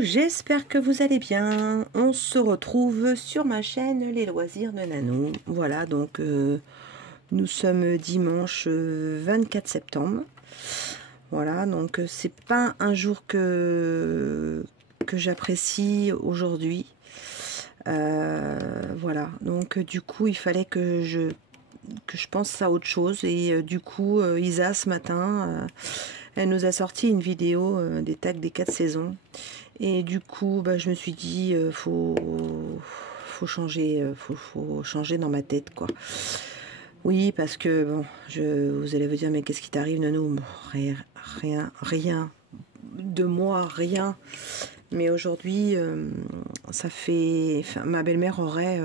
j'espère que vous allez bien. On se retrouve sur ma chaîne Les Loisirs de Nano. Voilà, donc nous sommes dimanche 24 septembre. Voilà, donc c'est pas un jour que j'apprécie aujourd'hui. Voilà, donc du coup il fallait que je pense à autre chose. Et du coup Isa ce matin, elle nous a sorti une vidéo des tags des 4 saisons. Et du coup, bah, je me suis dit, faut changer, faut changer dans ma tête, quoi. Oui, parce que, bon, vous allez vous dire, mais qu'est-ce qui t'arrive, Nanou? Bon, rien de moi, rien. Mais aujourd'hui, ça fait... Enfin, ma belle-mère aurait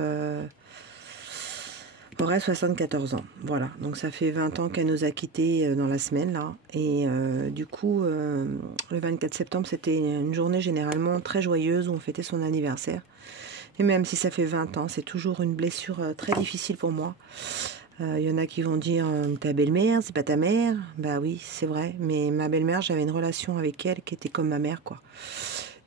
74 ans, voilà, donc ça fait 20 ans qu'elle nous a quittés dans la semaine là, et du coup le 24 septembre c'était une journée généralement très joyeuse où on fêtait son anniversaire, et même si ça fait 20 ans, c'est toujours une blessure très difficile pour moi. Y en a qui vont dire ta belle-mère, c'est pas ta mère. Bah oui, c'est vrai, mais ma belle-mère, j'avais une relation avec elle qui était comme ma mère, quoi,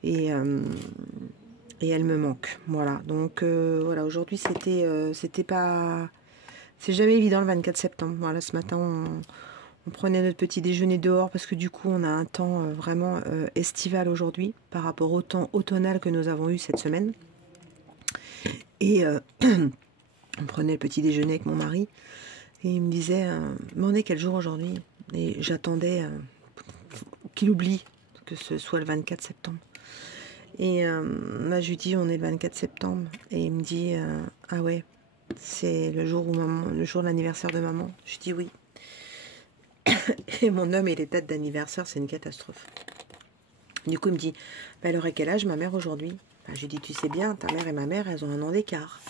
et elle me manque, voilà. Donc voilà, aujourd'hui c'était pas... C'est jamais évident le 24 septembre. Voilà, ce matin, on prenait notre petit déjeuner dehors parce que du coup, on a un temps vraiment estival aujourd'hui par rapport au temps automnal que nous avons eu cette semaine. Et on prenait le petit déjeuner avec mon mari et il me disait mais on est quel jour aujourd'hui? Et j'attendais qu'il oublie que ce soit le 24 septembre. Et là, je lui dis on est le 24 septembre et il me dit ah ouais. C'est le jour où le jour de l'anniversaire de maman. Je dis oui. Et mon homme et les dates d'anniversaire, c'est une catastrophe. Du coup, il me dit, bah, elle aurait quel âge ma mère aujourd'hui? Bah, je lui dis, tu sais bien, ta mère et ma mère, elles ont un an d'écart.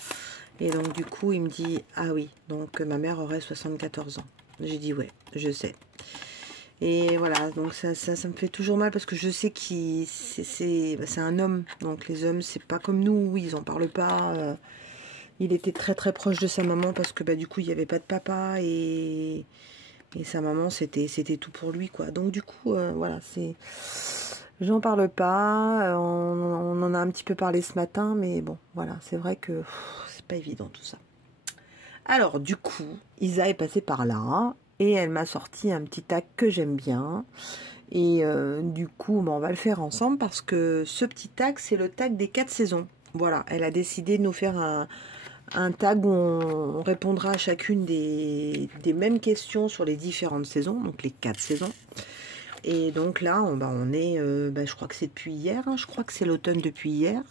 Et donc, du coup, il me dit, ah oui, donc ma mère aurait 74 ans. J'ai dit, ouais, je sais. Et voilà, donc ça me fait toujours mal parce que je sais qu'il c'est un homme. Donc les hommes, c'est pas comme nous, ils en parlent pas. Il était très très proche de sa maman parce que bah, du coup il n'y avait pas de papa et sa maman c'était tout pour lui, quoi. Donc du coup voilà, j'en parle pas, on en a un petit peu parlé ce matin, mais bon voilà, c'est vrai que c'est pas évident tout ça. Alors du coup Isa est passée par là et elle m'a sorti un petit tag que j'aime bien. Et du coup bah, on va le faire ensemble parce que ce petit tag c'est le tag des 4 saisons. Voilà, elle a décidé de nous faire un tag où on répondra à chacune des mêmes questions sur les différentes saisons, donc les 4 saisons. Et donc là, on est, je crois que c'est depuis hier, hein, je crois que c'est l'automne depuis hier.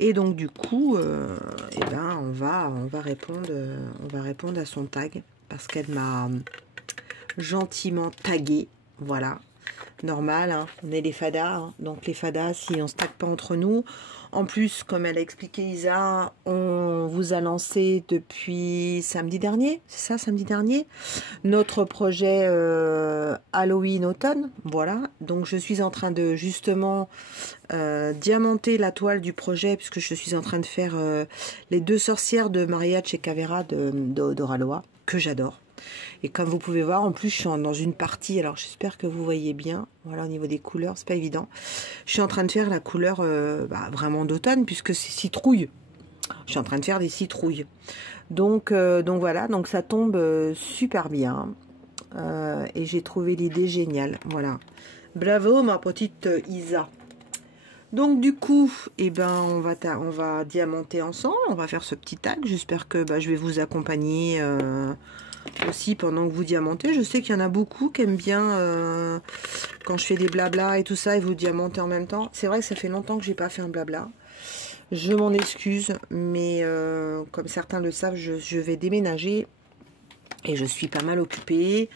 Et donc du coup, on va répondre à son tag parce qu'elle m'a gentiment tagué, voilà. Normal, hein, on est les fadas, hein. Donc les fadas, si on se tague pas entre nous. En plus, comme elle a expliqué Isa, on vous a lancé depuis samedi dernier, c'est ça, samedi dernier, notre projet Halloween automne, voilà. Donc je suis en train de justement diamanter la toile du projet puisque je suis en train de faire les 2 sorcières de Maria Cecavera d'Oraloa, que j'adore. Et comme vous pouvez voir, en plus, je suis dans une partie, alors j'espère que vous voyez bien, voilà, au niveau des couleurs, c'est pas évident. Je suis en train de faire la couleur vraiment d'automne, puisque c'est citrouille. Je suis en train de faire des citrouilles. Donc voilà, donc ça tombe super bien. Et j'ai trouvé l'idée géniale, voilà. Bravo, ma petite Isa. Donc du coup, on va diamanter ensemble, on va faire ce petit tag. J'espère que je vais vous accompagner aussi pendant que vous diamantez. Je sais qu'il y en a beaucoup qui aiment bien quand je fais des blabla et tout ça et vous diamantez en même temps. C'est vrai que ça fait longtemps que j'ai pas fait un blabla. Je m'en excuse, mais comme certains le savent, je vais déménager et je suis pas mal occupée.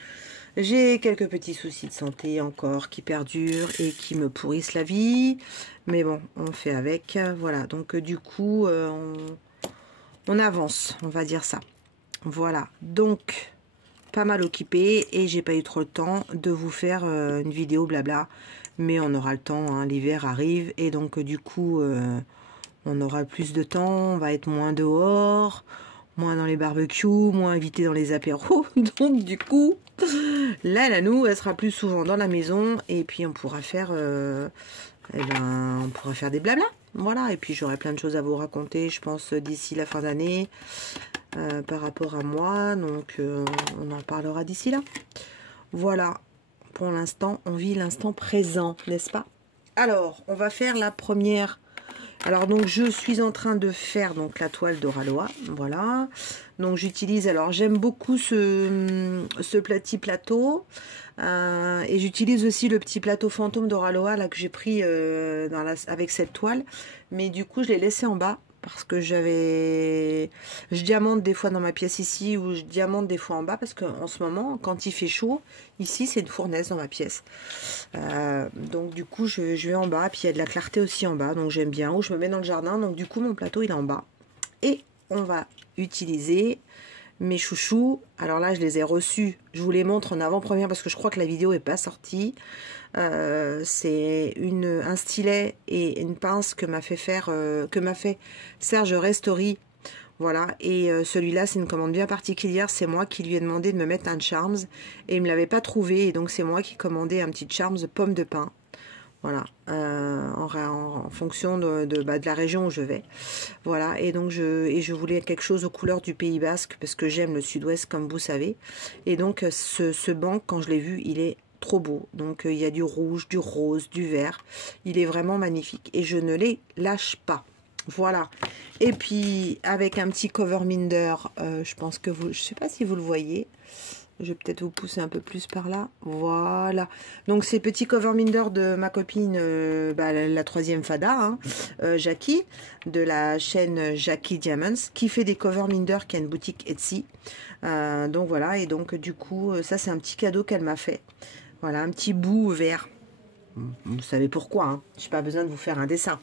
J'ai quelques petits soucis de santé encore qui perdurent et qui me pourrissent la vie. Mais bon, on fait avec. Voilà, donc du coup, on avance, on va dire ça. Voilà, donc pas mal occupée et j'ai pas eu trop le temps de vous faire une vidéo blabla. Mais on aura le temps, hein, l'hiver arrive et donc du coup, on aura plus de temps, on va être moins dehors, moins dans les barbecues, moins invité dans les apéros. Donc du coup, là, elle sera plus souvent dans la maison et puis on pourra faire eh ben, on pourra faire des blabla. Voilà, et puis j'aurai plein de choses à vous raconter, je pense, d'ici la fin d'année, par rapport à moi. Donc, on en parlera d'ici là. Voilà, pour l'instant, on vit l'instant présent, n'est-ce pas? Alors, on va faire la première. Alors, donc, je suis en train de faire donc la toile d'Oraloa. Voilà. Donc, j'utilise... Alors, j'aime beaucoup ce petit plateau. Et j'utilise aussi le petit plateau fantôme d'Oraloa là que j'ai pris avec cette toile. Mais du coup, je l'ai laissé en bas. Parce que je diamante des fois dans ma pièce ici, ou je diamante des fois en bas, parce qu'en ce moment, quand il fait chaud, ici c'est une fournaise dans ma pièce. Donc du coup, je vais en bas, puis il y a de la clarté aussi en bas, donc j'aime bien, ou je me mets dans le jardin, donc du coup mon plateau il est en bas. Et on va utiliser mes chouchous. Alors là, je les ai reçus, je vous les montre en avant-première, parce que je crois que la vidéo n'est pas sortie. C'est un stylet et une pince que m'a fait Serge Restori. Voilà, et celui-là, c'est une commande bien particulière. C'est moi qui lui ai demandé de me mettre un Charms et il me l'avait pas trouvé. Et donc, c'est moi qui commandais un petit Charms pomme de pin. Voilà, en fonction de la région où je vais. Voilà, et donc je voulais quelque chose aux couleurs du Pays Basque parce que j'aime le sud-ouest, comme vous savez. Et donc, ce banc, quand je l'ai vu, il est trop beau. Donc il y a du rouge, du rose, du vert. Il est vraiment magnifique et je ne les lâche pas. Voilà. Et puis avec un petit cover minder, je pense que je sais pas si vous le voyez. Je vais peut-être vous pousser un peu plus par là. Voilà. Donc ces petits cover minder de ma copine, la troisième Fada, hein, Jackie, de la chaîne Jackie Diamonds, qui fait des cover minder, qui a une boutique Etsy. Donc voilà. Et donc du coup, ça c'est un petit cadeau qu'elle m'a fait. Voilà, un petit bout vert. Vous savez pourquoi, hein. Je n'ai pas besoin de vous faire un dessin.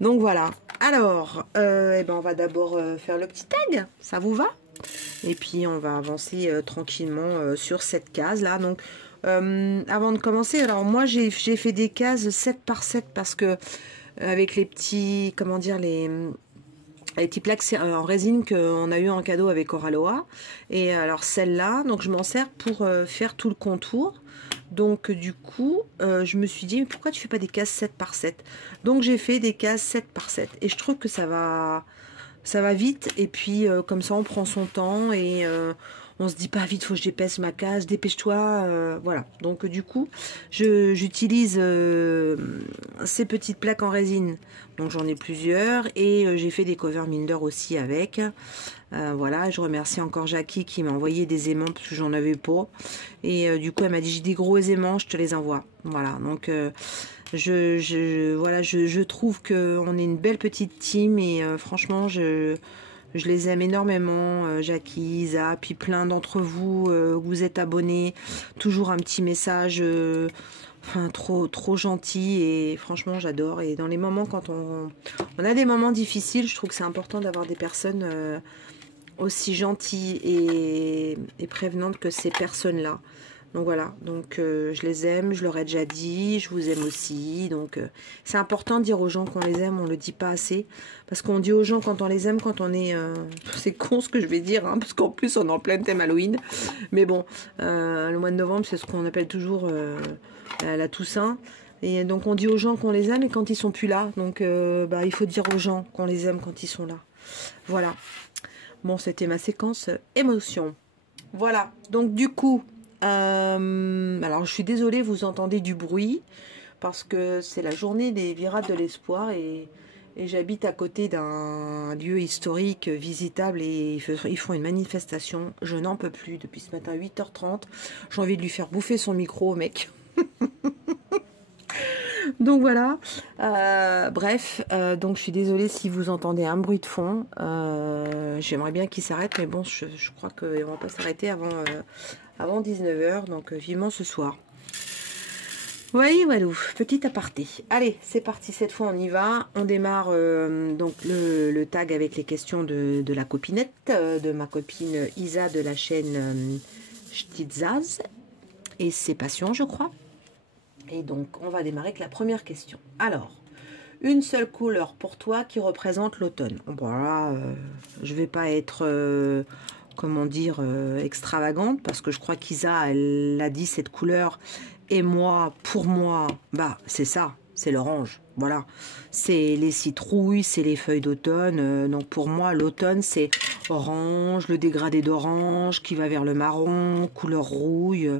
Donc voilà. Alors, on va d'abord faire le petit tag. Ça vous va? Et puis, on va avancer tranquillement sur cette case-là. Donc, avant de commencer, alors moi, j'ai fait des cases 7 par 7 parce que avec les petits, comment dire, les petits plaques en résine qu'on a eu en cadeau avec Oraloa. Et alors celle-là, donc je m'en sers pour faire tout le contour. Donc du coup, je me suis dit, mais pourquoi tu fais pas des cases 7 par 7? Donc j'ai fait des cases 7 par 7. Et je trouve que ça va vite. Et puis comme ça, on prend son temps et on se dit pas vite, faut que je dépêche ma case, dépêche-toi. Voilà. Donc du coup, j'utilise ces petites plaques en résine. Donc j'en ai plusieurs et j'ai fait des cover minder aussi avec. Voilà, je remercie encore Jackie qui m'a envoyé des aimants parce que j'en avais pas. Et du coup, elle m'a dit, j'ai des gros aimants, je te les envoie. Voilà, donc je trouve qu'on est une belle petite team et franchement, je les aime énormément, Jackie, Isa, puis plein d'entre vous, vous êtes abonnés, toujours un petit message, enfin trop gentil et franchement j'adore. Et dans les moments quand on a des moments difficiles, je trouve que c'est important d'avoir des personnes aussi gentilles et prévenantes que ces personnes-là. Donc voilà, donc je les aime, je leur ai déjà dit, je vous aime aussi. Donc c'est important de dire aux gens qu'on les aime, on ne le dit pas assez. Parce qu'on dit aux gens quand on les aime, quand on est... c'est con ce que je vais dire, hein, parce qu'en plus on est en plein thème Halloween. Mais bon, le mois de novembre, c'est ce qu'on appelle toujours la Toussaint. Et donc on dit aux gens qu'on les aime et quand ils sont plus là. Donc il faut dire aux gens qu'on les aime quand ils sont là. Voilà. Bon, c'était ma séquence émotion. Voilà, donc du coup... alors je suis désolée, vous entendez du bruit parce que c'est la journée des Virades de l'Espoir et j'habite à côté d'un lieu historique visitable et ils font une manifestation. Je n'en peux plus depuis ce matin 8h30. J'ai envie de lui faire bouffer son micro au mec. Donc voilà, bref, donc je suis désolée si vous entendez un bruit de fond. J'aimerais bien qu'il s'arrête, mais bon, je crois qu'on ne va pas s'arrêter avant 19h, donc vivement ce soir. Oui, voilà, petit aparté. Allez, c'est parti, cette fois on y va. On démarre donc le tag avec les questions de la copinette, de ma copine Isa de la chaîne Stitzaz et ses passions, je crois. Et donc, on va démarrer avec la première question. Alors, une seule couleur pour toi qui représente l'automne. Voilà, je ne vais pas être, comment dire, extravagante, parce que je crois qu'Isa, elle a dit cette couleur, Et moi, pour moi, bah c'est ça, c'est l'orange. Voilà, c'est les citrouilles, c'est les feuilles d'automne. Donc pour moi, l'automne, c'est orange, le dégradé d'orange qui va vers le marron, couleur rouille.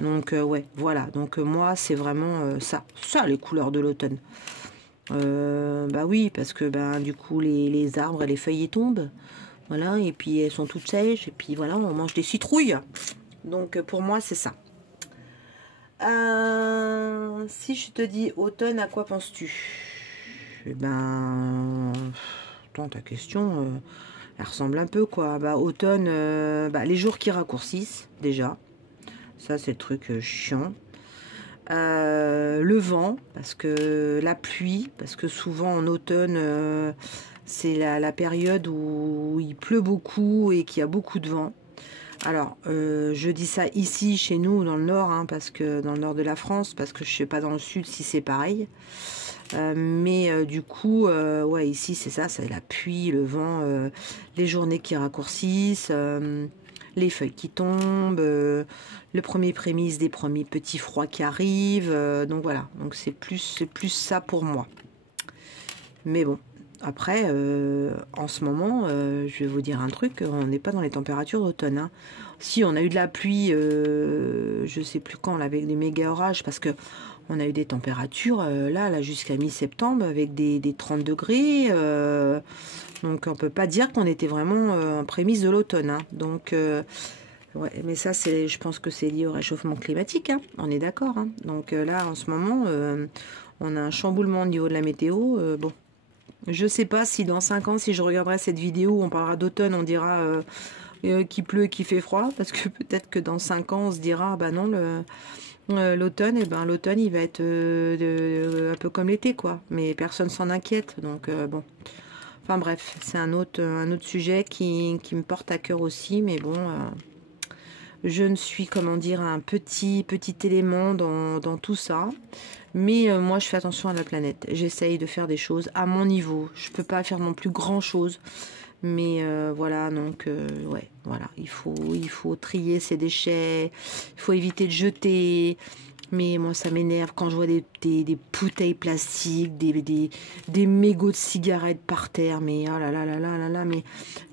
Donc ouais, voilà. Donc moi, c'est vraiment ça les couleurs de l'automne. Bah oui, parce que ben du coup les arbres et les feuilles tombent. Voilà, et puis elles sont toutes sèches, et puis voilà, on mange des citrouilles. Donc pour moi, c'est ça. Si je te dis automne, à quoi penses-tu? Eh ben, attends, ta question, elle ressemble un peu quoi. Bah automne, bah, les jours qui raccourcissent déjà, ça c'est le truc chiant. Le vent, parce que la pluie, parce que souvent en automne, c'est la période où il pleut beaucoup et qu'il y a beaucoup de vent. Alors, je dis ça ici, chez nous, dans le nord, hein, parce que dans le nord de la France, parce que je ne sais pas dans le sud si c'est pareil. Mais du coup, ouais, ici, c'est ça, c'est la pluie, le vent, les journées qui raccourcissent, les feuilles qui tombent, le premier prémisse des premiers petits froids qui arrivent. Donc voilà, donc c'est plus ça pour moi. Mais bon. Après, en ce moment, je vais vous dire un truc, on n'est pas dans les températures d'automne. Hein. Si, on a eu de la pluie, je sais plus quand, là, avec des méga orages, parce que on a eu des températures, là jusqu'à mi-septembre, avec des 30 degrés. Donc, on peut pas dire qu'on était vraiment en prémisse de l'automne. Hein. Donc, ouais, mais ça, je pense que c'est lié au réchauffement climatique. Hein. On est d'accord. Hein. Donc là, en ce moment, on a un chamboulement au niveau de la météo. Bon. Je sais pas si dans 5 ans, si je regarderai cette vidéo, on parlera d'automne, on dira qu'il pleut et qu'il fait froid, parce que peut-être que dans 5 ans, on se dira, bah non, l'automne, l'automne, il va être un peu comme l'été, quoi. Mais personne s'en inquiète, donc bon. Enfin bref, c'est un autre sujet qui me porte à cœur aussi, mais bon, je ne suis, comment dire, un petit élément dans tout ça. Mais moi, je fais attention à la planète. J'essaye de faire des choses à mon niveau. Je peux pas faire non plus grand chose. Mais voilà, donc, ouais, voilà. Il faut trier ses déchets. Il faut éviter de jeter. Mais moi, ça m'énerve quand je vois des bouteilles plastiques, des mégots de cigarettes par terre. Mais oh là là là là là là.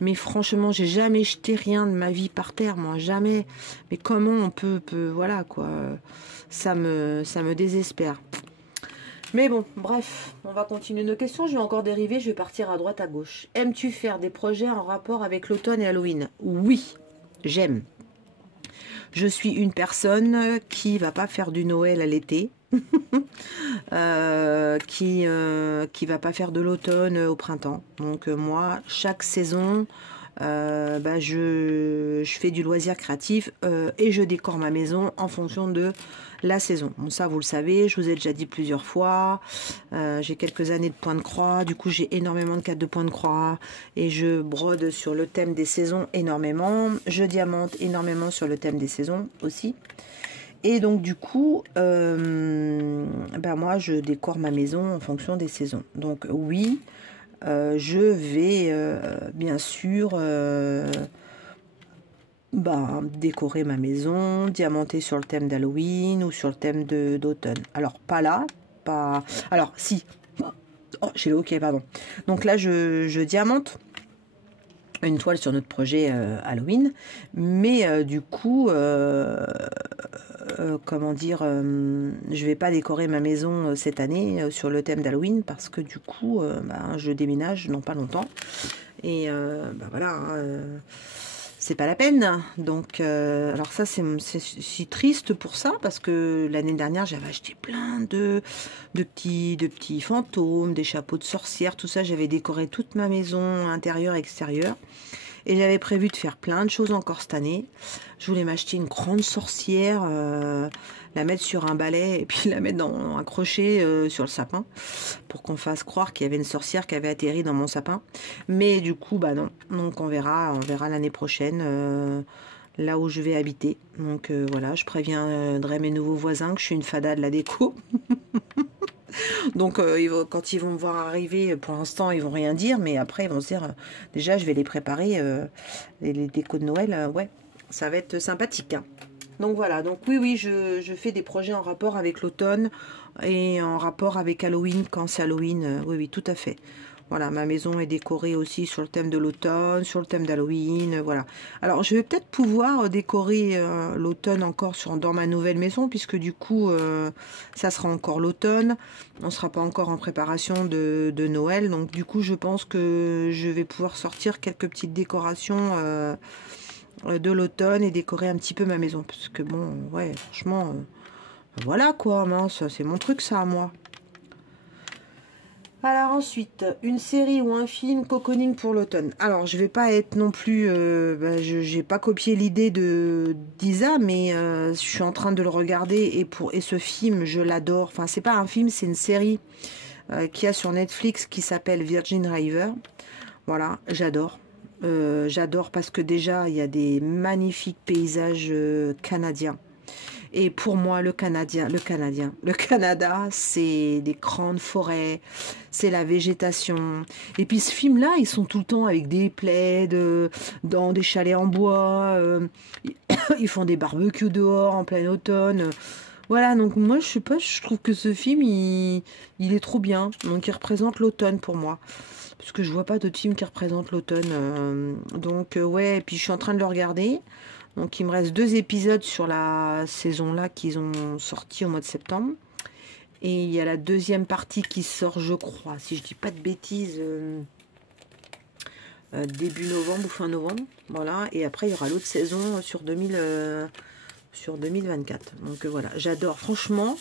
Mais franchement, j'ai jamais jeté rien de ma vie par terre, moi, jamais. Mais comment on peut voilà, quoi. Ça me désespère. Mais bon, bref, on va continuer nos questions. Je vais encore dériver, je vais partir à droite, à gauche. Aimes-tu faire des projets en rapport avec l'automne et Halloween? Oui, j'aime. Je suis une personne qui va pas faire du Noël à l'été, qui va pas faire de l'automne au printemps. Donc moi, chaque saison, bah, je fais du loisir créatif et je décore ma maison en fonction de la saison. Bon, ça, vous le savez, je vous ai déjà dit plusieurs fois. J'ai quelques années de point de croix, du coup j'ai énormément de cartes de point de croix et je brode sur le thème des saisons énormément. Je diamante énormément sur le thème des saisons aussi. Et donc du coup, ben moi je décore ma maison en fonction des saisons. Donc oui, je vais bien sûr décorer ma maison, diamanter sur le thème d'Halloween ou sur le thème d'automne. Alors pas là, pas... Alors si, oh j'ai le hockey, pardon. Donc là je diamante une toile sur notre projet Halloween, mais du coup, comment dire, je vais pas décorer ma maison cette année sur le thème d'Halloween parce que du coup, je déménage dans pas longtemps et voilà, c'est pas la peine. Donc, alors ça, c'est triste pour ça parce que l'année dernière, j'avais acheté plein de petits fantômes, des chapeaux de sorcière, tout ça. J'avais décoré toute ma maison intérieure, extérieure. Et j'avais prévu de faire plein de choses encore cette année. Je voulais m'acheter une grande sorcière, la mettre sur un balai et puis la mettre dans un crochet sur le sapin pour qu'on fasse croire qu'il y avait une sorcière qui avait atterri dans mon sapin. Mais du coup, bah non. Donc on verra l'année prochaine là où je vais habiter. Donc voilà, je préviendrai mes nouveaux voisins que je suis une fada de la déco. Donc quand ils vont me voir arriver, pour l'instant ils vont rien dire, mais après ils vont se dire déjà je vais les préparer, les décos de Noël, ouais, ça va être sympathique. Hein. Donc voilà, donc oui, je fais des projets en rapport avec l'automne et en rapport avec Halloween, quand c'est Halloween, oui, tout à fait. Voilà, ma maison est décorée aussi sur le thème de l'automne, sur le thème d'Halloween, voilà. Alors, je vais peut-être pouvoir décorer l'automne encore dans ma nouvelle maison, puisque du coup, ça sera encore l'automne. On ne sera pas encore en préparation de Noël, donc du coup, je pense que je vais pouvoir sortir quelques petites décorations de l'automne et décorer un petit peu ma maison. Parce que bon, ouais, franchement, voilà quoi, mince, c'est mon truc ça, moi. Alors ensuite, une série ou un film cocooning pour l'automne. Alors je vais pas être non plus, je n'ai pas copié l'idée de d'Isa, mais je suis en train de le regarder et ce film, je l'adore. Enfin, c'est pas un film, c'est une série qu'il y a sur Netflix qui s'appelle Virgin River. Voilà, j'adore. J'adore parce que déjà, il y a des magnifiques paysages canadiens. Et pour moi, le Canada, c'est des grandes forêts, c'est la végétation. Et puis ce film-là, ils sont tout le temps avec des plaids, dans des chalets en bois, ils font des barbecues dehors en plein automne. Voilà, donc moi, je sais pas, je trouve que ce film, il est trop bien. Donc il représente l'automne pour moi. Parce que je vois pas d'autres films qui représentent l'automne. Donc ouais, et puis je suis en train de le regarder. Donc il me reste 2 épisodes sur la saison là qu'ils ont sorti au mois de septembre. Et il y a la deuxième partie qui sort, je crois, si je dis pas de bêtises, début novembre ou fin novembre. Voilà. Et après il y aura l'autre saison sur 2024. Donc voilà, j'adore. Franchement,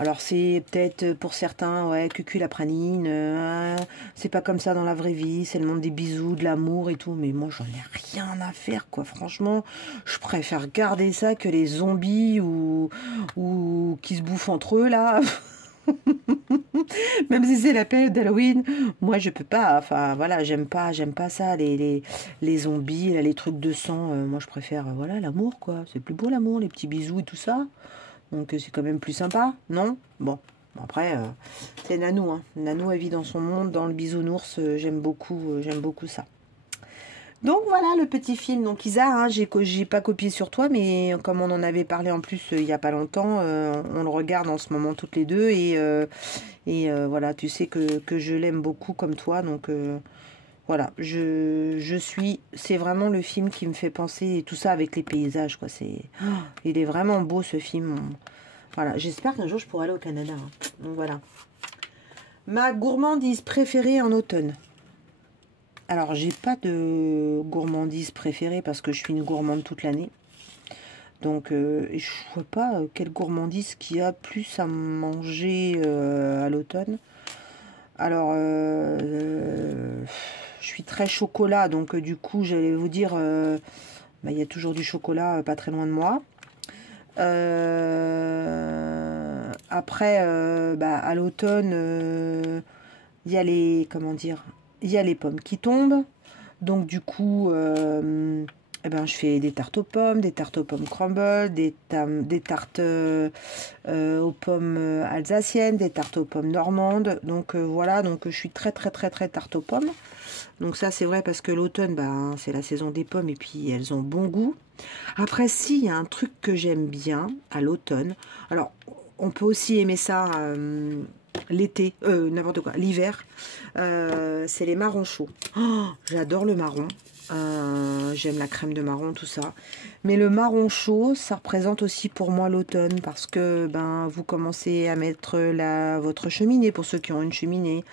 alors c'est peut-être pour certains, ouais, cucul la pranine, c'est pas comme ça dans la vraie vie, c'est le monde des bisous, de l'amour et tout, mais moi j'en ai rien à faire quoi, franchement, je préfère regarder ça que les zombies ou qui se bouffent entre eux là. Même si c'est la période d'Halloween, moi je peux pas, enfin voilà, j'aime pas ça, les zombies, là, les trucs de sang, moi je préfère, voilà, l'amour quoi, c'est plus beau l'amour, les petits bisous et tout ça. Donc c'est quand même plus sympa, non? Bon, après, c'est Nanou. Hein. Nanou, elle vit dans son monde, dans le bisounours. J'aime beaucoup ça. Donc voilà le petit film. Donc Isa, hein, j'ai pas copié sur toi, mais comme on en avait parlé en plus il n'y a pas longtemps, on le regarde en ce moment toutes les deux. Et voilà, tu sais que je l'aime beaucoup comme toi. Donc voilà, c'est vraiment le film qui me fait penser, et tout ça avec les paysages, quoi. Il est vraiment beau ce film. Voilà, j'espère qu'un jour je pourrai aller au Canada. Hein. Donc voilà. Ma gourmandise préférée en automne. Alors, j'ai pas de gourmandise préférée parce que je suis une gourmande toute l'année. Donc, je vois pas quelle gourmandise qu'il y a plus à manger à l'automne. Alors, je suis très chocolat, donc du coup, j'allais vous dire, il y a toujours du chocolat pas très loin de moi. Après, à l'automne, il y a il y a les pommes qui tombent. Donc du coup, je fais des tartes aux pommes crumble, des tartes aux pommes alsaciennes, des tartes aux pommes normandes. Donc voilà, donc je suis très très très très tarte aux pommes. Donc ça c'est vrai parce que l'automne, c'est la saison des pommes et puis elles ont bon goût. Après si, il y a un truc que j'aime bien à l'automne. Alors on peut aussi aimer ça l'été, n'importe quoi, l'hiver. C'est les marrons chauds. Oh, j'adore le marron. J'aime la crème de marron, tout ça. Mais le marron chaud, ça représente aussi pour moi l'automne parce que vous commencez à mettre votre cheminée pour ceux qui ont une cheminée.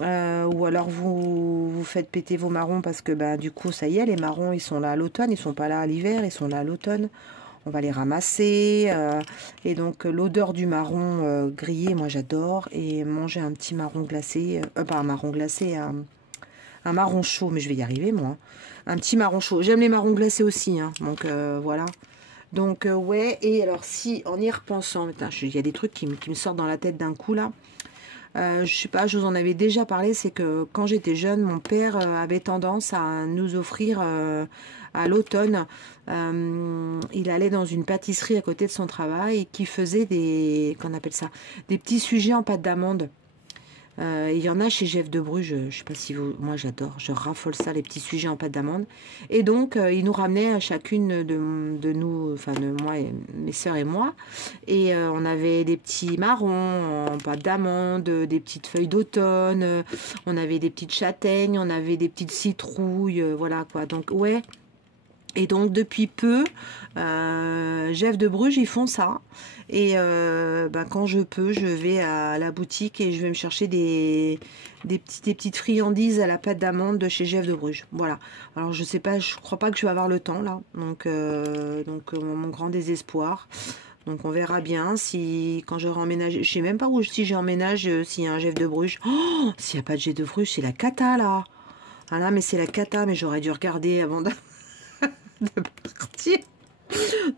Ou alors vous faites péter vos marrons parce que du coup ça y est, les marrons ils sont là à l'automne, ils sont pas là à l'hiver, ils sont là à l'automne. On va les ramasser et donc l'odeur du marron grillé, moi j'adore. Et manger un petit marron glacé, pas un marron glacé, un marron chaud, mais je vais y arriver moi. Un petit marron chaud, j'aime les marrons glacés aussi, hein, donc voilà. Donc ouais, et alors si en y repensant, il y a des trucs qui me sortent dans la tête d'un coup là. Je sais pas, je vous en avais déjà parlé, c'est que quand j'étais jeune, mon père avait tendance à nous offrir à l'automne, il allait dans une pâtisserie à côté de son travail et qui faisait qu'on appelle ça, des petits sujets en pâte d'amande. Il y en a chez Jeff de Bruges, je sais pas si vous... Moi j'adore, je raffole ça, les petits sujets en pâte d'amande. Et donc ils nous ramenaient à chacune de nous, enfin de moi, et mes sœurs et moi. Et on avait des petits marrons en pâte d'amande, des petites feuilles d'automne, on avait des petites châtaignes, on avait des petites citrouilles, voilà quoi. Donc ouais. Et donc depuis peu, Jeff de Bruges, ils font ça. Et quand je peux, je vais à la boutique et je vais me chercher des petites friandises à la pâte d'amande de chez Jeff de Bruges. Voilà. Alors je sais pas, je crois pas que je vais avoir le temps là. Donc mon grand désespoir. Donc on verra bien si quand j'aurai emménagé. Je sais même pas où si j'emménage s'il y a un Jeff de Bruges. Oh, s'il n'y a pas de Jeff de Bruges, c'est la cata là. Ah là, mais c'est la cata, mais j'aurais dû regarder avant de partir.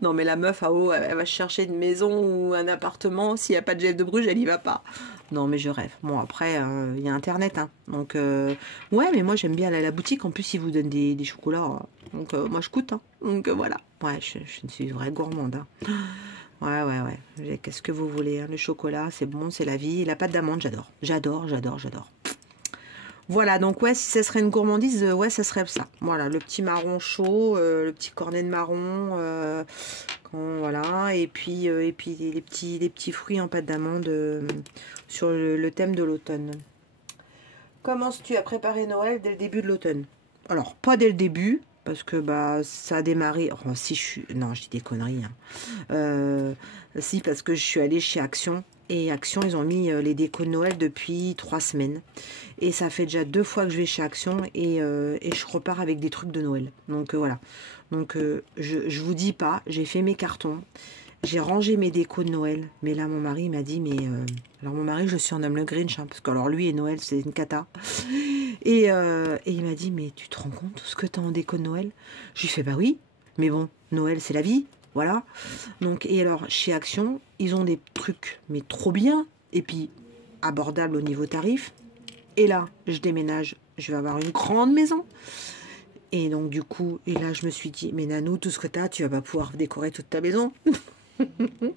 Non mais la meuf à haut, elle va chercher une maison ou un appartement. S'il n'y a pas de Jeff de Bruges, elle y va pas. Non mais je rêve. Bon après, il y a internet. Hein. Donc ouais, mais moi j'aime bien aller à la boutique. En plus ils vous donnent des chocolats. Donc moi je coûte. Hein. Donc voilà. Ouais, je suis une vraie gourmande. Hein. Ouais. Qu'est-ce que vous voulez hein. Le chocolat, c'est bon, c'est la vie. Et la pâte d'amande, j'adore. J'adore. Voilà, donc ouais, si ça serait une gourmandise, ouais, ça serait ça. Voilà, le petit marron chaud, le petit cornet de marron, voilà, et puis les petits fruits en pâte d'amande sur le thème de l'automne. Commences-tu à préparer Noël dès le début de l'automne? Alors, pas dès le début, parce que bah ça a démarré. Oh, si je suis. Non, je dis des conneries. Hein. Si, parce que je suis allée chez Action. Et Action, ils ont mis les décos de Noël depuis 3 semaines. Et ça fait déjà 2 fois que je vais chez Action et je repars avec des trucs de Noël. Donc voilà. Donc je vous dis pas, j'ai fait mes cartons. J'ai rangé mes décos de Noël. Mais là, mon mari m'a dit, mais... alors mon mari, je surnomme le Grinch, hein, parce que alors lui et Noël, c'est une cata. Et il m'a dit, mais tu te rends compte tout ce que tu as en déco de Noël? Je lui fais, bah oui, mais bon, Noël, c'est la vie. Voilà. Donc, et alors, chez Action, ils ont des trucs, mais trop bien. Et puis, abordables au niveau tarif. Et là, je déménage. Je vais avoir une grande maison. Et donc, du coup, et là, je me suis dit, mais Nanou, tout ce que tu as, tu vas pas pouvoir décorer toute ta maison.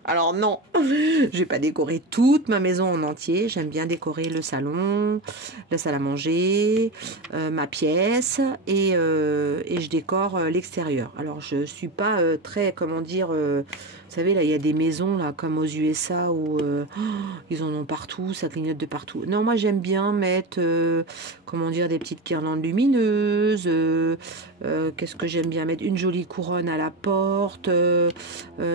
Alors non, je vais pas décorer toute ma maison en entier. J'aime bien décorer le salon, la salle à manger, ma pièce et je décore l'extérieur. Alors je suis pas très, comment dire, vous savez là il y a des maisons là comme aux USA où ils en ont partout, ça clignote de partout. Non, moi j'aime bien mettre, comment dire, des petites guirlandes lumineuses. Qu'est-ce que j'aime bien mettre? Une jolie couronne à la porte.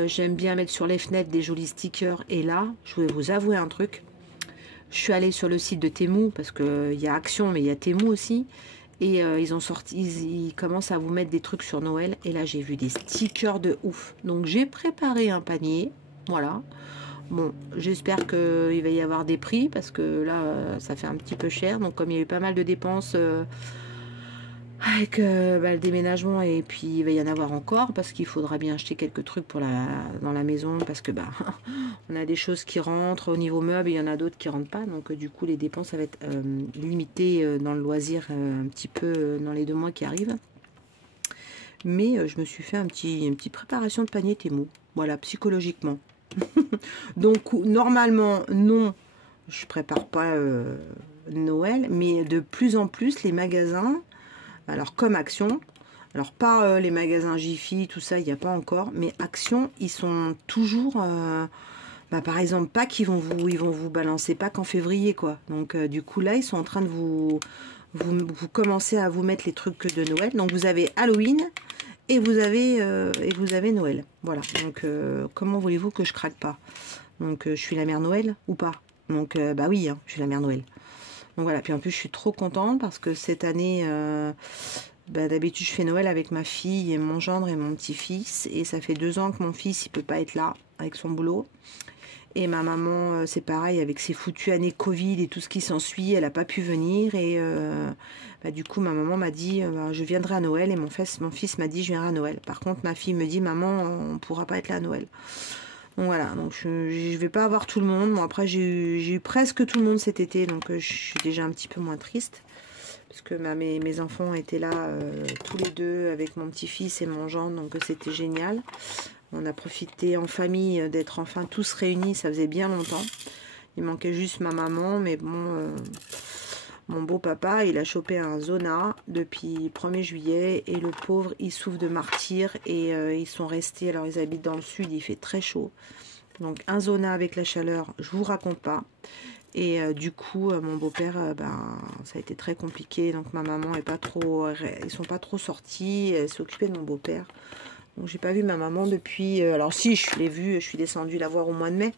J'aime bien mettre sur les fenêtres des jolis stickers. Et là, je vais vous avouer un truc. Je suis allée sur le site de Temu parce qu'il y a Action, mais il y a Temu aussi. Et ils commencent à vous mettre des trucs sur Noël. Et là, j'ai vu des stickers de ouf. Donc, j'ai préparé un panier. Voilà. Bon, j'espère qu'il va y avoir des prix parce que là, ça fait un petit peu cher. Donc, comme il y a eu pas mal de dépenses... avec le déménagement et puis il va y en avoir encore parce qu'il faudra bien acheter quelques trucs pour dans la maison parce que on a des choses qui rentrent au niveau meubles, il y en a d'autres qui rentrent pas, donc du coup les dépenses ça va être limitées dans le loisir un petit peu dans les 2 mois qui arrivent. Mais je me suis fait une petite préparation de panier Temu, voilà, psychologiquement. Donc normalement non, je prépare pas Noël, mais de plus en plus les magasins, alors comme Action, alors pas les magasins Jiffy, tout ça, il n'y a pas encore, mais Action, ils sont toujours, par exemple, Pâques, ils vont vous balancer Pâques en février, quoi. Donc du coup là, ils sont en train de vous commencer à vous mettre les trucs de Noël. Donc vous avez Halloween et vous avez Noël. Voilà. Donc comment voulez-vous que je craque pas? Donc je suis la mère Noël ou pas? Donc bah oui, hein, je suis la mère Noël. Donc voilà, puis en plus je suis trop contente parce que cette année, d'habitude je fais Noël avec ma fille et mon gendre et mon petit-fils. Et ça fait 2 ans que mon fils il peut pas être là avec son boulot. Et ma maman c'est pareil avec ses foutues années Covid et tout ce qui s'ensuit, elle n'a pas pu venir. Et du coup ma maman m'a dit je viendrai à Noël et mon fils m'a dit je viendrai à Noël. Par contre ma fille me dit maman on pourra pas être là à Noël. Donc voilà, donc je vais pas avoir tout le monde. Bon après j'ai eu presque tout le monde cet été, donc je suis déjà un petit peu moins triste. Parce que mes enfants étaient là tous les deux avec mon petit-fils et mon gendre, donc c'était génial. On a profité en famille d'être enfin tous réunis, ça faisait bien longtemps. Il manquait juste ma maman, mais bon, mon beau papa, il a chopé un zona depuis 1er juillet et le pauvre, il souffre de martyr et ils sont restés, alors ils habitent dans le sud, il fait très chaud. Donc un zona avec la chaleur, je vous raconte pas. Et du coup, mon beau-père, ben, ça a été très compliqué. Donc ma maman est pas trop, ils sont pas trop sortis. Elle s'est occupée de mon beau-père. Donc j'ai pas vu ma maman depuis. Alors si, je l'ai vue, je suis descendue la voir au mois de mai.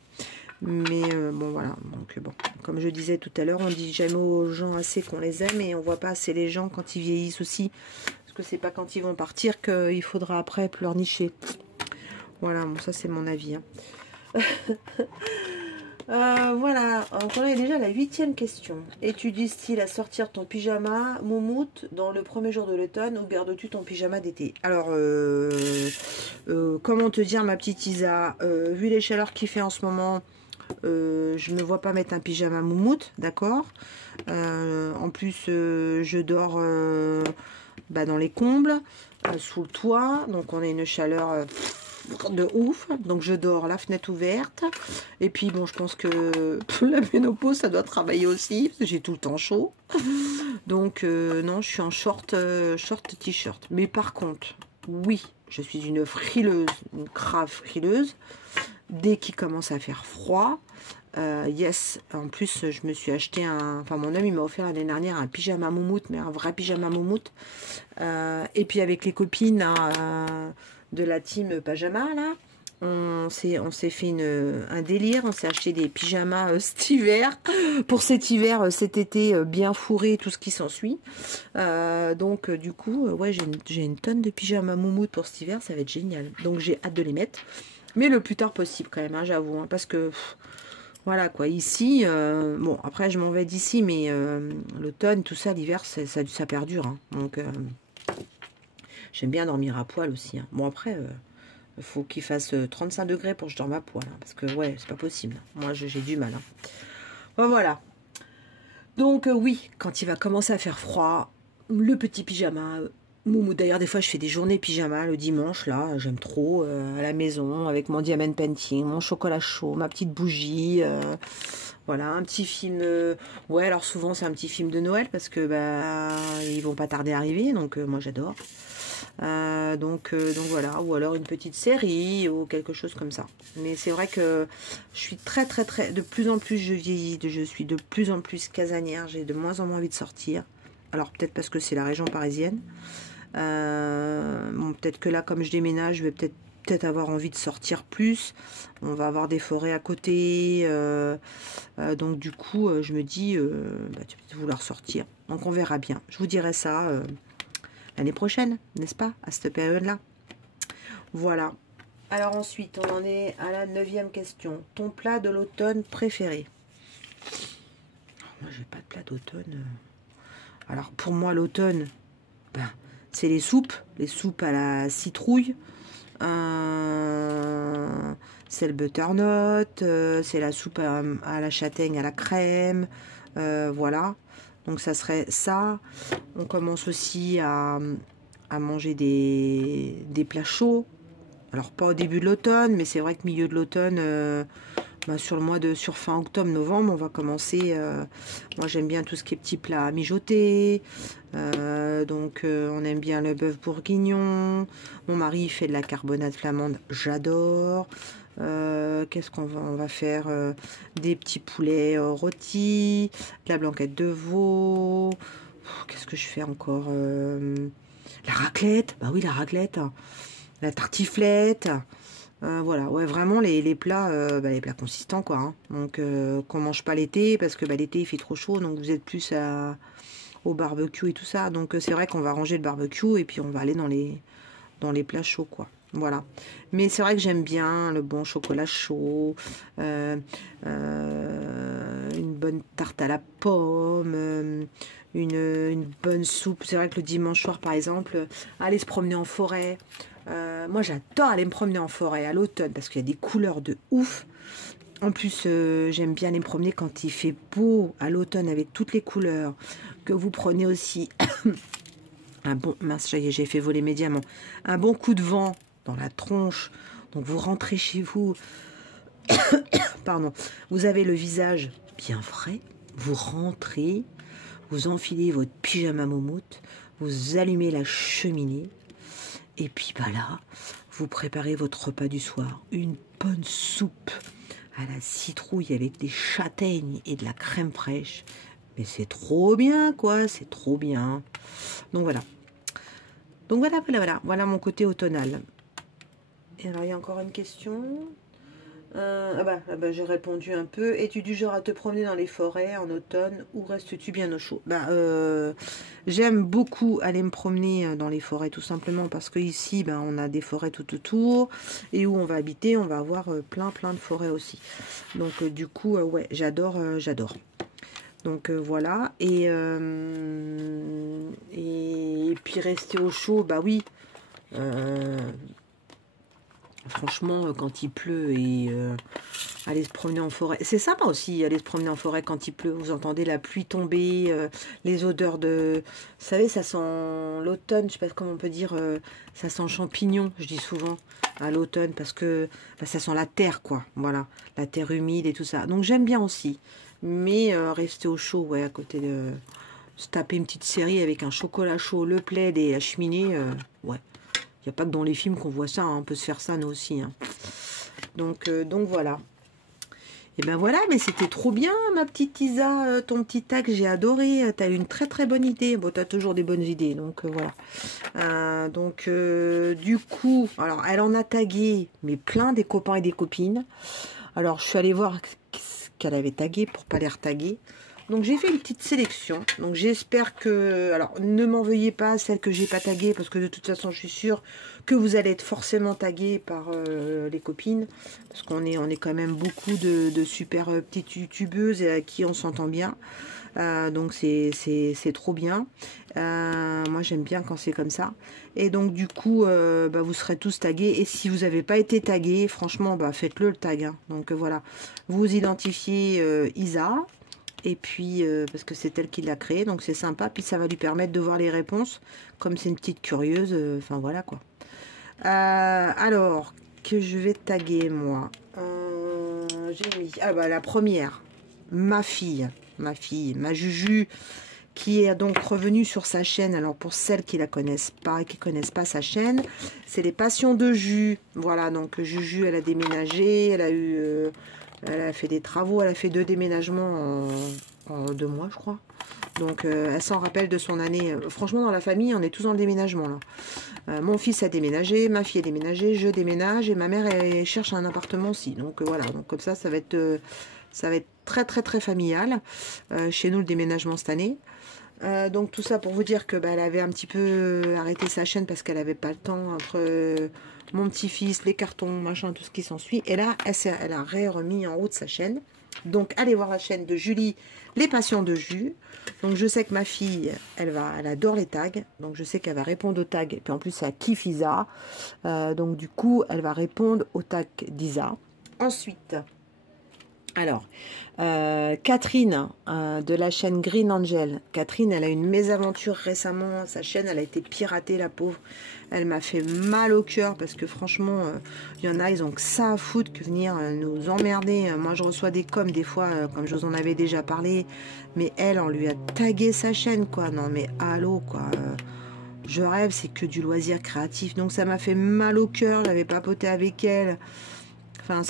Mais bon voilà. Donc bon, comme je disais tout à l'heure, on dit jamais aux gens assez qu'on les aime et on voit pas assez les gens quand ils vieillissent aussi. Parce que c'est pas quand ils vont partir qu'il faudra après pleurnicher. Voilà, bon ça c'est mon avis. Hein. Voilà, donc on est déjà à la 8e question. Étudies-t-il à sortir ton pyjama moumoute dans le premier jour de l'automne ou gardes-tu ton pyjama d'été? Alors, comment te dire, ma petite Isa, vu les chaleurs qu'il fait en ce moment, je ne me vois pas mettre un pyjama moumoute, d'accord. En plus, je dors dans les combles, sous le toit, donc on a une chaleur... de ouf, donc je dors la fenêtre ouverte et puis bon je pense que la ménopause ça doit travailler aussi parce que j'ai tout le temps chaud donc non je suis en short t-shirt, mais par contre oui je suis une frileuse, une grave frileuse dès qu'il commence à faire froid. Yes, en plus je me suis acheté mon homme il m'a offert l'année dernière un pyjama moumoute, mais un vrai pyjama moumoute, et puis avec les copines de la team Pajama là, on s'est fait un délire, on s'est acheté des pyjamas cet hiver, pour cet hiver, cet été bien fourré, tout ce qui s'ensuit. Donc du coup, ouais, j'ai une tonne de pyjamas moumoute pour cet hiver, ça va être génial. Donc j'ai hâte de les mettre, mais le plus tard possible quand même, hein, j'avoue, hein, parce que voilà quoi, ici, bon après je m'en vais d'ici, mais l'automne, tout ça, l'hiver, ça perdure, hein, donc... J'aime bien dormir à poil aussi. Hein. Bon, après, il faut qu'il fasse 35 degrés pour que je dorme à poil. Hein, parce que, ouais, c'est pas possible. Moi, j'ai du mal. Hein. Bon, voilà. Donc, oui, quand il va commencer à faire froid, le petit pyjama. D'ailleurs, des fois, je fais des journées pyjama le dimanche, là. J'aime trop, à la maison, avec mon diamond painting, mon chocolat chaud, ma petite bougie. Voilà, un petit film. Ouais, alors souvent, c'est un petit film de Noël parce que, ils vont pas tarder à arriver. Donc, moi, j'adore. Donc voilà, ou alors une petite série ou quelque chose comme ça. Mais c'est vrai que je suis très de plus en plus je vieillis, je suis de plus en plus casanière, j'ai de moins en moins envie de sortir. Alors peut-être parce que c'est la région parisienne. Bon, peut-être que là comme je déménage, je vais peut-être avoir envie de sortir plus. On va avoir des forêts à côté, donc du coup je me dis tu vas peut-être vouloir sortir. Donc on verra bien. Je vous dirai ça l'année prochaine, n'est-ce pas, à cette période-là. Voilà. Alors ensuite, on en est à la 9e question. Ton plat de l'automne préféré? Moi, j'ai pas de plat d'automne. Alors pour moi, l'automne, c'est les soupes à la citrouille. C'est le butternut, c'est la soupe à la châtaigne, à la crème. Voilà. Donc ça serait ça. On commence aussi à manger des plats chauds. Alors pas au début de l'automne, mais c'est vrai que milieu de l'automne, sur fin octobre, novembre, on va commencer. Moi j'aime bien tout ce qui est petits plats mijotés. Donc on aime bien le bœuf bourguignon. Mon mari il fait de la carbonate flamande, j'adore. Qu'est-ce qu'on va faire, des petits poulets rôtis, de la blanquette de veau. Qu'est-ce que je fais encore, la raclette, bah oui la raclette, la tartiflette. Voilà, ouais, vraiment les plats consistants quoi. Hein. Donc qu'on mange pas l'été parce que l'été il fait trop chaud, donc vous êtes plus au barbecue et tout ça. Donc c'est vrai qu'on va ranger le barbecue et puis on va aller dans les plats chauds quoi. Voilà. Mais c'est vrai que j'aime bien le bon chocolat chaud, une bonne tarte à la pomme, une bonne soupe. C'est vrai que le dimanche soir, par exemple, aller se promener en forêt. Moi, j'adore aller me promener en forêt à l'automne parce qu'il y a des couleurs de ouf. En plus, j'aime bien aller me promener quand il fait beau à l'automne avec toutes les couleurs. Que vous prenez aussi un bon... Mince, j'ai fait voler mes diamants. Un bon coup de vent dans la tronche. Donc, vous rentrez chez vous. pardon, vous avez le visage bien frais, vous rentrez, vous enfilez votre pyjama moumoute, vous allumez la cheminée, et puis bah là, vous préparez votre repas du soir. Une bonne soupe à la citrouille avec des châtaignes et de la crème fraîche. Mais c'est trop bien, quoi, c'est trop bien. Donc voilà. Donc voilà mon côté automnal. Et alors, il y a encore une question. J'ai répondu un peu. Es-tu du genre à te promener dans les forêts en automne ou restes-tu bien au chaud? J'aime beaucoup aller me promener dans les forêts tout simplement parce que ici on a des forêts tout autour et où on va habiter on va avoir plein de forêts aussi. Donc du coup ouais j'adore. Donc voilà et puis rester au chaud bah oui. Franchement, quand il pleut et aller se promener en forêt, c'est sympa aussi, aller se promener en forêt quand il pleut. Vous entendez la pluie tomber, les odeurs de... Vous savez, ça sent l'automne, je sais pas comment on peut dire, ça sent champignon, je dis souvent, à l'automne, parce que ça sent la terre, quoi. Voilà, la terre humide et tout ça. Donc j'aime bien aussi, mais rester au chaud, ouais, à côté de... Se taper une petite série avec un chocolat chaud, le plaid et la cheminée, ouais. Il n'y a pas que dans les films qu'on voit ça, hein. On peut se faire ça nous aussi. Hein. Donc voilà. Et ben voilà, mais c'était trop bien ma petite Isa, ton petit tag, j'ai adoré. Tu as eu une très bonne idée. Bon, tu as toujours des bonnes idées, donc voilà. Du coup, alors elle en a tagué, mais plein des copains et des copines. Alors je suis allée voir ce qu'elle avait tagué pour pas les retaguer. Donc j'ai fait une petite sélection. Donc j'espère que... Alors ne m'en veuillez pas, celles que j'ai pas taguées, parce que de toute façon je suis sûre que vous allez être forcément taguées par les copines. Parce qu'on est quand même beaucoup de super petites youtubeuses et à qui on s'entend bien. Donc c'est trop bien. Moi j'aime bien quand c'est comme ça. Et donc du coup vous serez tous tagués. Et si vous n'avez pas été tagués, franchement faites-le le tag. Hein. Donc voilà. Vous identifiez Isa. Et puis, parce que c'est elle qui l'a créé, donc c'est sympa. Puis ça va lui permettre de voir les réponses, comme c'est une petite curieuse. Enfin, voilà quoi. Alors, que je vais taguer, moi. J'ai mis... la première. Ma fille, ma Juju, qui est donc revenue sur sa chaîne. Alors, pour celles qui la connaissent pas, qui connaissent pas sa chaîne, c'est les Passions de Jus. Voilà, donc Juju, elle a déménagé, elle a eu... elle a fait des travaux, elle a fait 2 déménagements en 2 mois, je crois. Donc, elle s'en rappelle de son année. Franchement, dans la famille, on est tous dans le déménagement, là. Mon fils a déménagé, ma fille a déménagé, je déménage, et ma mère, elle cherche un appartement aussi. Donc, voilà. Donc, comme ça va être très familial. Chez nous, le déménagement cette année. Donc, tout ça pour vous dire que elle avait un petit peu arrêté sa chaîne parce qu'elle n'avait pas le temps entre... mon petit-fils, les cartons, machin, tout ce qui s'ensuit. Et là, elle a remis en route sa chaîne. Donc, allez voir la chaîne de Julie, Les Passions de Jus. Donc, je sais que ma fille, elle adore les tags. Donc, je sais qu'elle va répondre aux tags. Et puis, en plus, elle kiffe Isa. Donc, du coup, elle va répondre aux tags d'Isa. Ensuite, alors, Catherine de la chaîne Green Angel. Catherine, elle a eu une mésaventure récemment. Sa chaîne, elle a été piratée, la pauvre. Elle m'a fait mal au cœur parce que franchement, il y en a, ils ont que ça à foutre que venir nous emmerder. Moi, je reçois des coms des fois, comme je vous en avais déjà parlé. Mais elle, on lui a tagué sa chaîne, quoi. Non, mais allô, quoi. Je rêve, c'est que du loisir créatif. Donc, ça m'a fait mal au cœur. J'avais papoté avec elle. Enfin,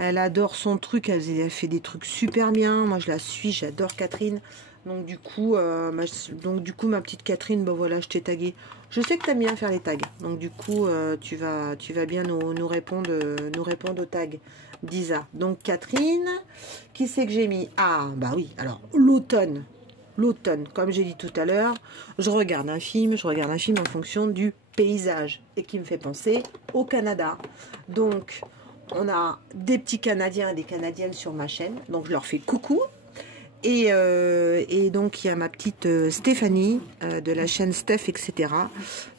elle adore son truc. Elle fait des trucs super bien. Moi, je la suis. J'adore Catherine. Donc du coup, ma petite Catherine, voilà, je t'ai tagué. Je sais que tu aimes bien faire les tags. Donc du coup, tu vas bien nous répondre aux tags d'Isa. Donc Catherine, qui c'est que j'ai mis? Ah, bah oui, alors l'automne. L'automne, comme j'ai dit tout à l'heure, je regarde un film en fonction du paysage. Et qui me fait penser au Canada. Donc, on a des petits Canadiens et des Canadiennes sur ma chaîne. Donc je leur fais coucou. Et donc il y a ma petite Stéphanie de la chaîne Steph, etc.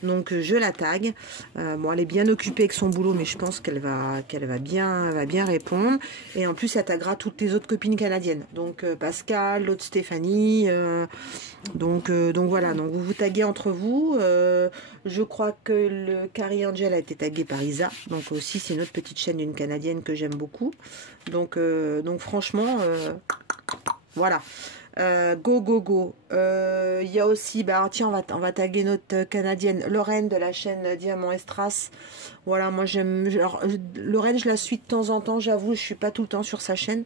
Donc je la tag. Bon, elle est bien occupée avec son boulot, mais je pense qu'elle va bien répondre. Et en plus, elle taguera toutes les autres copines canadiennes. Donc Pascal, l'autre Stéphanie. Donc voilà. Donc vous vous taguez entre vous. Je crois que le Carrie Angel a été tagué par Isa. Donc aussi, c'est une autre petite chaîne d'une canadienne que j'aime beaucoup. Donc franchement. Voilà, go go go. Il y a aussi, bah tiens, on va taguer notre canadienne Lorraine de la chaîne Diamant Estras. Voilà, moi j'aime. Lorraine, je la suis de temps en temps, j'avoue, je suis pas tout le temps sur sa chaîne.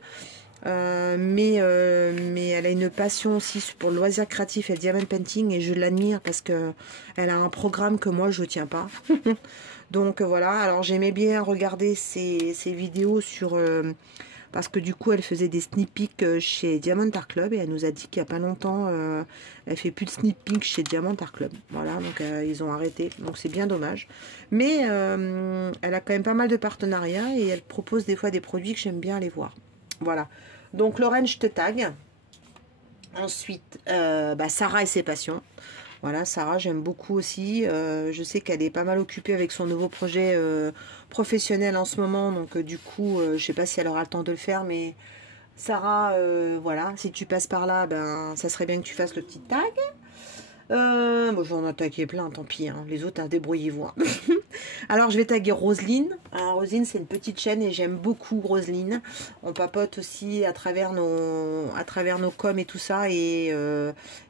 Mais elle a une passion aussi pour le loisir créatif et le diamond painting, et je l'admire parce que elle a un programme que moi je tiens pas. Donc voilà, alors j'aimais bien regarder ses vidéos sur. Parce que du coup, elle faisait des sneak peeks chez Diamond Art Club. Et elle nous a dit qu'il n'y a pas longtemps, elle fait plus de sneak peeks chez Diamond Art Club. Voilà, donc ils ont arrêté. Donc c'est bien dommage. Mais elle a quand même pas mal de partenariats. Et elle propose des fois des produits que j'aime bien aller voir. Voilà. Donc Lorraine, je te tag. Ensuite, Sarah et ses passions. Voilà, Sarah, j'aime beaucoup aussi. Je sais qu'elle est pas mal occupée avec son nouveau projet professionnel en ce moment. Donc, du coup, je sais pas si elle aura le temps de le faire. Mais Sarah, voilà, si tu passes par là, ben, ça serait bien que tu fasses le petit tag. Bon, j'en ai attaqué plein, tant pis. Hein. Les autres, débrouillez-vous. Hein. Alors, je vais taguer Roselyne. Alors, Roselyne, c'est une petite chaîne et j'aime beaucoup Roselyne. On papote aussi à travers nos coms et tout ça. Et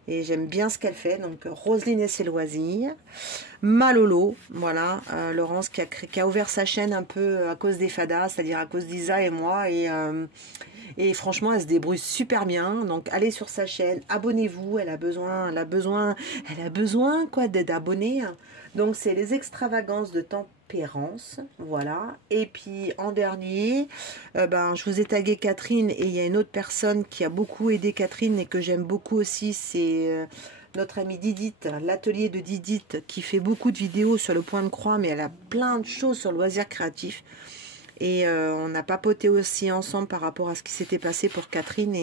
j'aime bien ce qu'elle fait. Donc, Roselyne et ses loisirs. Malolo, voilà. Laurence qui a ouvert sa chaîne un peu à cause des fadas, c'est-à-dire à cause d'Isa et moi. Et franchement, elle se débrouille super bien. Donc, allez sur sa chaîne, abonnez-vous. Elle a besoin quoi d'abonnés. Donc, c'est les extravagances de tempérance. Voilà. Et puis, en dernier, je vous ai tagué Catherine. Et il y a une autre personne qui a beaucoup aidé Catherine et que j'aime beaucoup aussi. C'est notre amie Didite, l'atelier de Didite, qui fait beaucoup de vidéos sur le point de croix. Mais elle a plein de choses sur le loisir créatif. Et on a papoté aussi ensemble par rapport à ce qui s'était passé pour Catherine.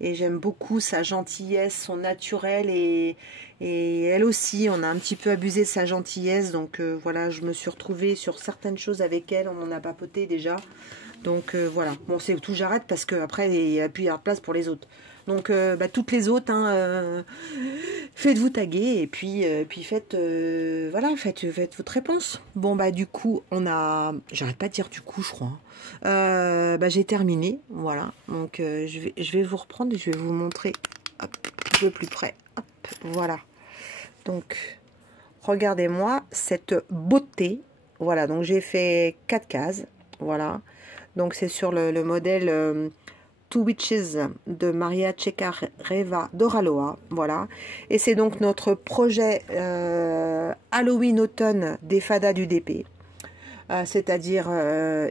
Et j'aime beaucoup sa gentillesse, son naturel. Et elle aussi, on a un petit peu abusé de sa gentillesse. Donc voilà, je me suis retrouvée sur certaines choses avec elle. On en a papoté déjà. Donc voilà. Bon, c'est tout, j'arrête parce qu'après, il n'y a plus de place pour les autres. Donc toutes les autres, hein, faites-vous taguer et puis faites faites votre réponse. Bon du coup j'arrête pas de dire du coup je crois. J'ai terminé, voilà. Donc je vais vous reprendre et je vais vous montrer un peu plus près. Hop, voilà. Donc regardez-moi cette beauté. Voilà, donc j'ai fait 4 cases. Voilà. Donc c'est sur le modèle Two Witches de Maria Ceccareva d'Oraloa, voilà. Et c'est donc notre projet Halloween automne des fadas du DP, c'est-à-dire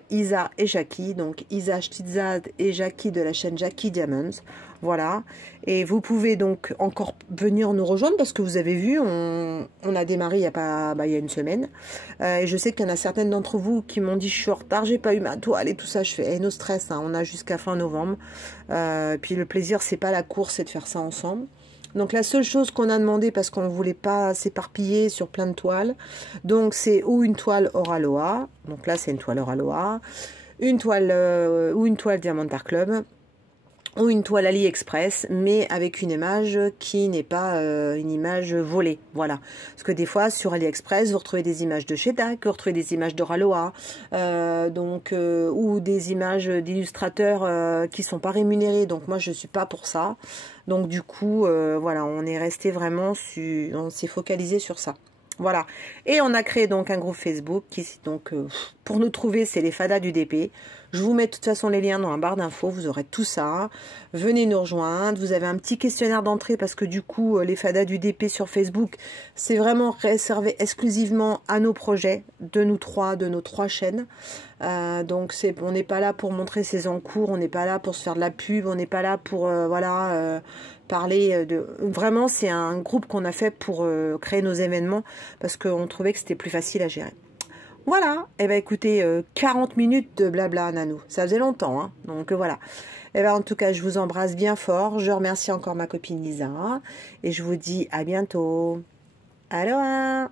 Isa et Jackie, donc Isa Stitzad et Jackie de la chaîne Jackie Diamonds, voilà. Et vous pouvez donc encore venir nous rejoindre parce que vous avez vu, on a démarré il y a une semaine. Et je sais qu'il y en a certaines d'entre vous qui m'ont dit je suis en retard, j'ai pas eu ma toile et tout ça. Je fais no stress, hein, on a jusqu'à fin novembre. Puis le plaisir, c'est pas la course, c'est de faire ça ensemble. Donc la seule chose qu'on a demandé, parce qu'on ne voulait pas s'éparpiller sur plein de toiles, donc c'est ou une toile Oraloa, donc là c'est une toile Oraloa, une toile Diamond Art Club, ou une toile AliExpress, mais avec une image qui n'est pas une image volée, voilà. Parce que des fois, sur AliExpress, vous retrouvez des images de Shedak, vous retrouvez des images d'Oraloa, ou des images d'illustrateurs qui sont pas rémunérés, donc moi je suis pas pour ça. Donc du coup, voilà, on est resté vraiment on s'est focalisé sur ça. Voilà. Et on a créé donc un groupe Facebook qui, donc, pour nous trouver, c'est les fadas du DP. Je vous mets de toute façon les liens dans la barre d'infos, vous aurez tout ça. Venez nous rejoindre. Vous avez un petit questionnaire d'entrée parce que du coup, les fadas du DP sur Facebook, c'est vraiment réservé exclusivement à nos projets, de nos trois chaînes. Donc on n'est pas là pour montrer ses encours, on n'est pas là pour se faire de la pub, on n'est pas là pour parler de... Vraiment, c'est un groupe qu'on a fait pour créer nos événements parce qu'on trouvait que c'était plus facile à gérer. Voilà, et ben écoutez, 40 minutes de blabla, Nanou. Ça faisait longtemps, hein. Donc voilà. Et ben en tout cas, je vous embrasse bien fort. Je remercie encore ma copine Lisa. Et je vous dis à bientôt. Aloha!